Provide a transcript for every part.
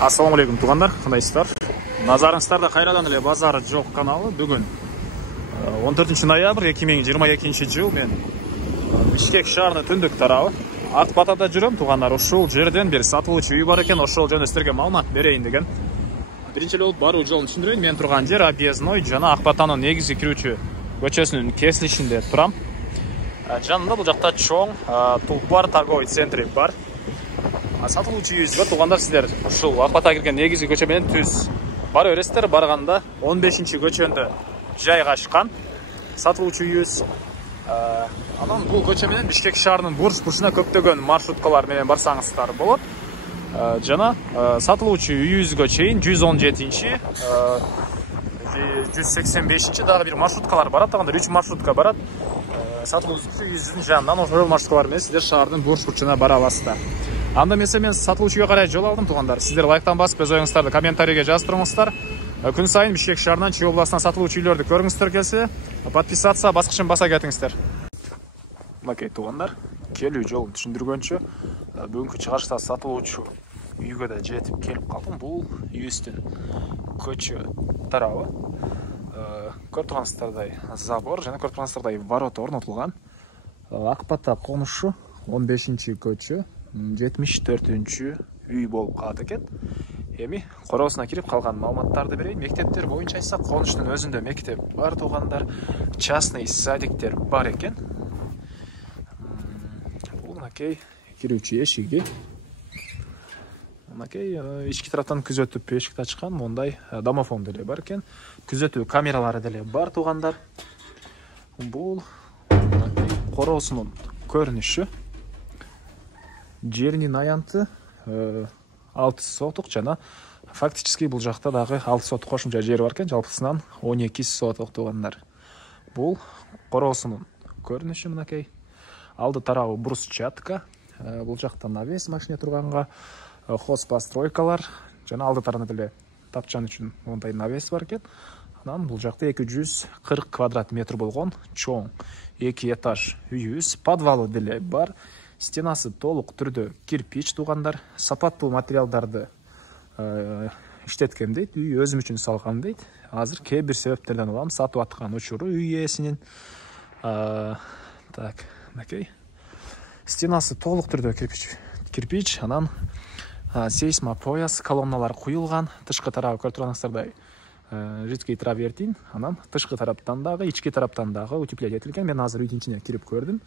Ассаламу алейкум туғандар, қандайсыздар? Назарыңыздарда қайрадан эле базары жоқ каналы. Бүгін 14 ноябрь 2022 жыл мен Бишкек шаарынын түндүк тарабы Ак Батада жүрөм туғандар. Ушул жерден бир сатылуучу үй бар экен, ошол жөнүндө сиздерге маалымат берейин деген. Биринчи эле болуп баруу жолун түшүндүрөйүн. Мен турган жер Объездной жана Ак Батанын негизги кирүүчү көчөсүнүн кесилишинде турам. Жанында бул жакта чоң Тулпар торговый центри бар. Сатылуучу үйүбүз туғандар, сиздер ушул Ак Батага кирген негизги көчө менен түз бара бересиздер. Барганда 15-чи көчөндө жайгашкан сатылуучу үйүбүз. Анан бул көчө менен Бишкек шаарынын бурч-бурчуна көптөгөн маршруткалар менен барсаңыздар болот. Жана сатылуучу үйүбүзгө чейин 117-чи 185-чи дагы бир маршруткалар барат. Анда 3 маршрутка барат. Сатылуучу үйүбүздүн жанынан ошол маршруткалар менен сиздер шаардын бурч-бурчуна бара аласыздар. Анда эмесе мен сатылуучуга карай жол алдым туғандар. Сиздер лайктан басып, өз оюңуздарды комментарийге жаздырыңыздар. Күн сайын Бишкек шаарынан Чүй областынан сатылуучу үйлөрдү көрүңүздөр келсе, подписаться баскычын баса кетиңиздер. Мынакей туғандар, келүү жолун түшүндүргөнчө, бүгүнкү чыгарышта сатылуучу үйгө да жетип келип калдым. Бул үйүбүздүн көчө тарабы. Көрүп турганыңыздардай забор жана көрүп турганыңыздардай ворота орнотулган. Ак Бата конушу 15-чи көчө 74-чү үй болуп калат экен. Эми короосуна кирип калган маалыматтарды берейин. Мектептер боюнча айтсак, конуштун өзүндө мектеп бар туғандар, частный садиктер бар экен. Бул мынакей кирүүчү эшиги. Мынакей ички тараптан күзөтүп эшикти ачкан, мондай домофон деле бар экен. Күзөтүү камералары деле бар туғандар. Бул короосунун көрүнүшү. Жеринин аянты 6 соток жана фактически бул жакта дагы 6 соток кошумча жер бар экен. Жалпысынан 12 соток туғандар. Бул короосунун көрүнүшү мынакей. Алды тарабы брусчатка. Бул жакта навес машина турганга, хозпостройкалар жана алды тарабында деле тапчан үчүн мондай навес бар экен. Анан бул жакта 240 квадрат метр болгон чоң 2 этаж үйүбүз, подвалы деле бар. Стенасы толук түрдө кирпич туғандар. Сапаттуу материалдарды иштеткем дейт. Үй өзүм үчүн салгам дейт. Азыр кээ бир себептерден улам сатып аткан учуру үй ээсинин. Так, мынакей. Стенасы толук түрдө кирпич, анан сейсмопояс колонналар куюлган. Тышкы тарабы көрүп турганыңыздардай жидкий травертин, анан тышкы тараптан дагы, ички тараптан дагы утепление этилген. Мен азыр үйдүн ичине кирип көрдүм.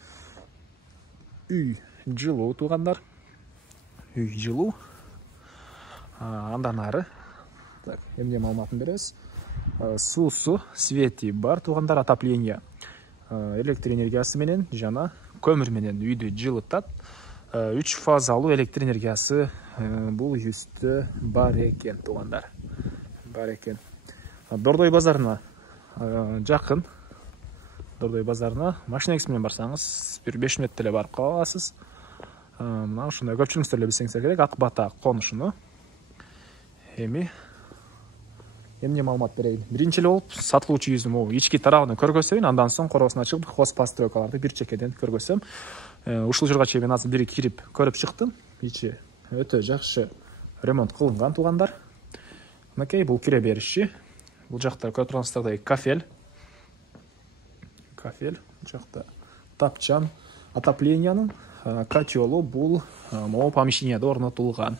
Үй жылуу туғандар. Үй жылуу. Андан ары эмне маалыматын беребиз. Суусу, свети бар туғандар, отопление электр энергиясы менен жана көмүр менен үйдү жылытат. 3 фазалуу электр энергиясы бул үйүбүздө бар экен туғандар. Бар экен. Дордой базарына жакын. Дордой базарына машинаңыз менен барсаңыз, бир 5 мүнөт деле барып кала аласыз. Мына ушундай көпчүлүгүңүздөр эле билсеңиздер керек. Ак Бата конушуну. Эми эмне маалымат берейин. Биринчи эле болуп сатылуучу үйүбүздүн могу ички тарабын көргөзөйүн, андан соң короосуна чыгып хозпостройкаларды бир чекеден көргөзөм. Ушул жерге чейин мен азыр бир кирип көрүп чыктым. Ичи өтө жакшы ремонт кылынган туғандар. Мынакей бул кире бериши. Бул жакта көрүп турганыңыздардай кафель. Кафель, жакта тапчан, отоплениянын котелу бул могу помещенияда орнотулган.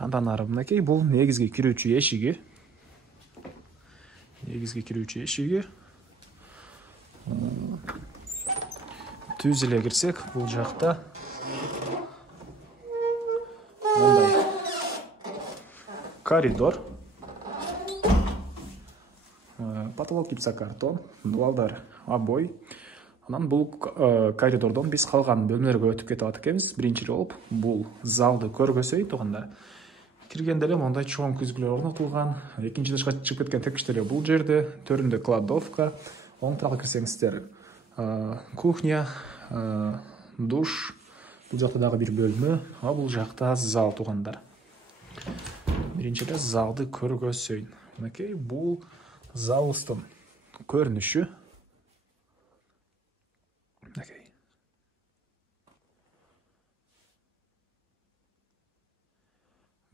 Андан ары мынакей бул негизги кирүүчү эшиги. Негизги кирүүчү эшиги. Түз эле кирсек, бул жакта мындай коридор. Потолок гипсокартон, дуалдар обой. Анан бул коридордон биз калган бөлмөлөргө өтүп кетип аткенбиз. Биринчи болуп бул залды көргөзөйүн туғандар. Киргенде эле мондай чоң күзгүлөр орнотулган. Экинчи этажга чыгып кеткен тепкичте эле бул жерде, төрүндө кладовка. Оң тарапка кирсеңиздер кухня, душ. Бул жакта дагы бир бөлмө, а бул жакта зал туғандар. Биринчи эле залды көргөзөйүн. Мынакей бул залыбыздын көрүнүшү.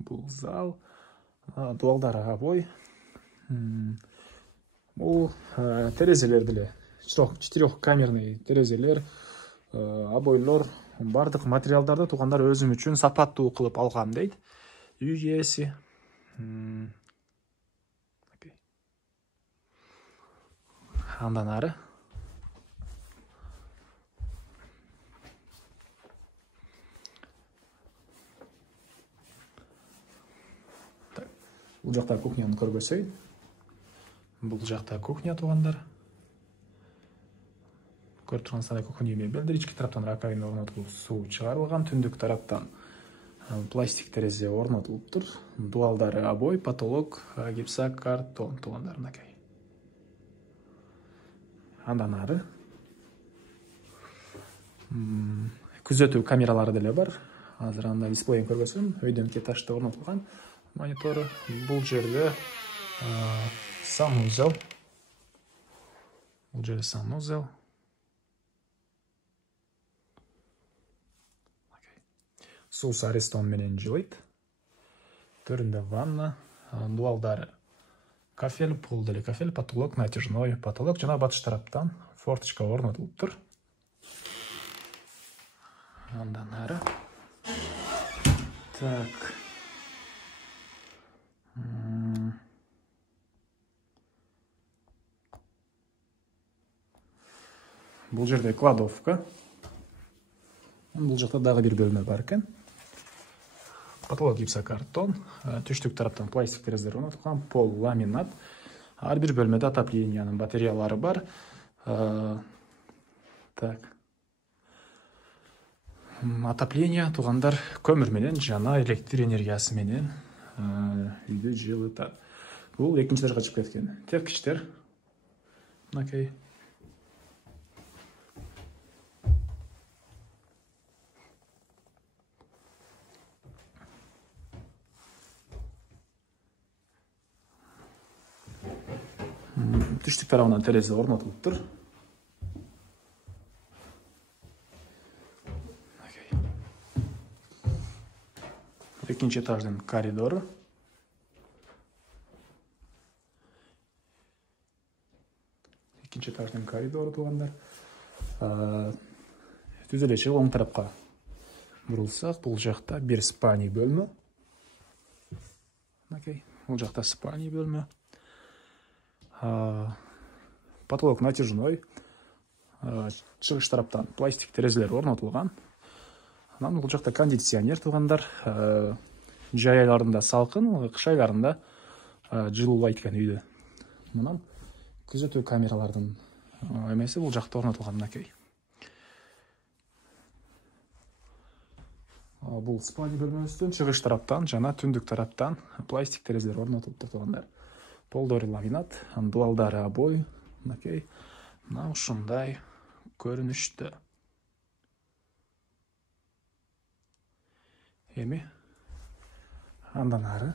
Бұл зал, дуалдары обой. Бұл терезелер деле, 4-камерный терезелер, обойлор, бардық материалдарды туғандар өзім үшін сапаттуу кылып алгам дейт. Үй ээси. Андан ары бұл жақта кухняны көргөсөйүн. Бұл жақта кухня туғандар. Көріп тұрғансыздар, кухня мебелдер. Ички тараптан раковина орнотулуп, суу чыгарылган. Түндүк тараптан пластик терезе орнотулуп тур. Дуалдары обой, потолок, гипсокартон туғандар. Андан ары күзөтүү камералары деле бар. Азыр анда дисплейин көргөсөм, өйдөн этажда орнотулган монитору. Бул жерде санузел. Бул жерде санузел. Суусу Аристон менен жылыйт. Төрүндө ванна, дуалдары кафель, пол деле кафель, потолок натяжной, потолок жана батыш тараптан форточка орнотулуп тур. Андан ары. Так. Бул жерде кладовка. Бул жакта дагы бир бөлмө бар экен. Потолок гипсокартон, түштүк тараптан пластик терезелер орнотулган, пол ламинат. Ар бир бөлмөдө отоплениянын батареялары бар. Так. Отопление туғандар көмір менен жана электр энергиясы менен үйдү жылытат. Бул экинчи этажга чыгып кеткен. Тепкичтер. Окей. Түштүк тарабынан терезе орнотулуп тур. Экинчи этаждын коридору. Экинчи этаждын коридору туғандар. Түз эле чыгып оң тарапка бурулсак, бул жакта бир спальный бөлмө. Окей. Бул жакта спальный бөлмө. Потолок натяжной. Чыгыш тараптан пластик терезелер орнотулган. Анан бул жакта кондиционер туғандар. Жай айларында салкын, кыш айларында жылуулайт экен үйдө. Мынан күзөтүү камералардын эмеси бул жакта орнотулган. Окей. Бул спальный бөлмөсүнүн чыгыш тараптан жана түндүк тараптан пластик терезелер орнотулуп тур. Полдоры ламинат, дуалдары обой. Окей. Мына ушундай көрүнүштө. Эми андан ары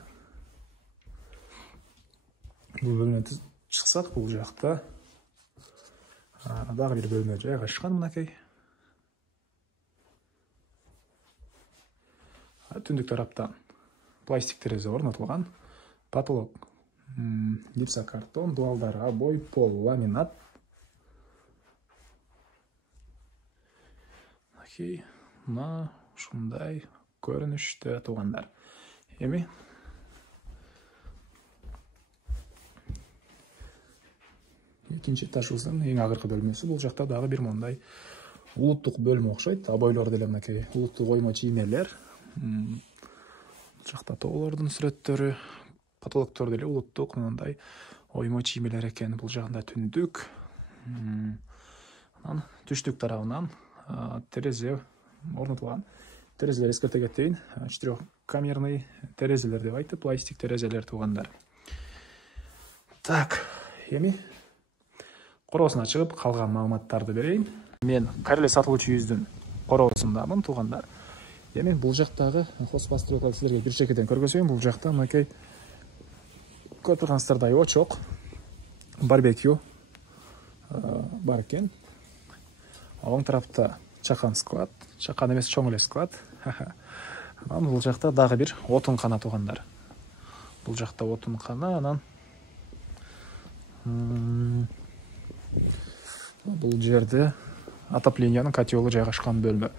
бул бөлмөдөн чыксак, бул жакта дагы бир бөлмө жайгашкан. Мынакей. Түндүк тараптан пластик терезе орнотулган. Потолок гипсокартон, дуалдары обой, пол ламинат. Окей. Мына ушундай көрүнүштө туғандар. Эми экинчи этажыбыздын эң акыркы бөлмөсү. Бул жакта дагы бир мондай улуттук бөлмө окшойт. Обойлор деле мынакей улуттук оймо чиймелер. Бул жакта тоолордун сүрөттөрү, потолоктор деле улуттук мындай оймо чиймелер экен. Бул жагында түндүк. Анан түштүк тарабынан терезе орнотулган. Терезелер эскерте кетейин. 4-камерный терезелер деп айтты, пластик терезелер туғандар. Так, эми короосуна чыгып калган маалыматтарды берейин. Мен Кареле сатылуучу үйүздүн короосундамын туғандар. Эми бул жактагы хозпостройкаларды силерге бир чекеден көргөзөйүн. Бул жакта мынакей көрүп тургансыздардай очок, барбекю бар экен. Оң тарапта чакан склад, чакан эмес, чоң эле склад. Анан бул жакта дагы бир отункана туугандар. Бул жакта отункана, анан бул жерде отоплениянын котелу жайгашкан бөлмө.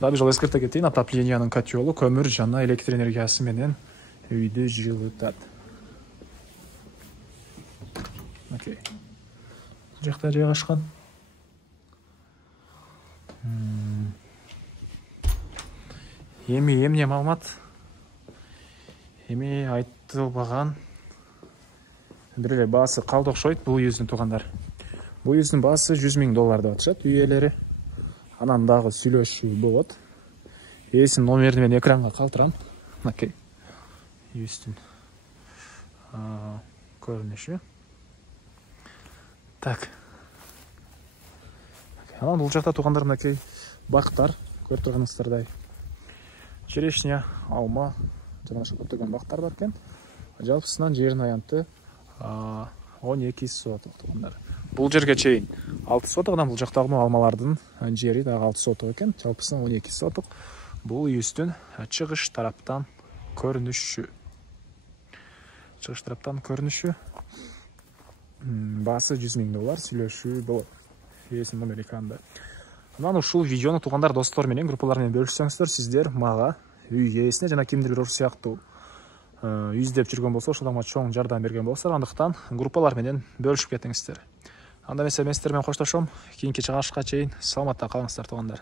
Дагы бир жолу эскерте кетейин, отоплениянын котелу көмүр жана электр энергиясы менен үйдү жылытат. Окей. Бул жакта жайгашкан. Эми эмне маалымат? Эми айтылбаган бир эле баасы калды окшойт бул үйүбүздүн туугандар. Бул үйүбүздүн баасы $100,000 деп атышат үй ээлери. Анан дагы сүйлөшүү болот. Ээсинин номерин мен экранга калтырам. Окей. Үйүбүздүн көрүнүшү. Так. Анан бул жакта туугандар мынакей бактар, көрүп турганыңыздардай. Черешня, алма, жана башка көптөгөн бактар бар экен. Жалпысынан жердин аянты 12 соток туугандар. Бул жерге чейин 6 соток, анан бул жактагы алмалардын жери дагы 6 соток экен. Жалпысынан 12 соток. Бул үйүбүздүн чыгыш тараптан көрүнүшү. Баасы $100,000 сүйлөшүү болот. Ээсинин номери экранда. Анан ушул видеону туугандар достор менен, группалар менен бөлүшсөңүздөр, сиздер мага үй ээсине жана кимдир ошол сыяктуу үй издеп жүргөн болсо, ошолорго чоң жардам берген болсо, андыктан группалар менен бөлүшүп кетиңиздер. Анда эмесе мен сиздер менен коштошом. Кийинки чыгарышка чейин саламатта калыңыздар туугандар.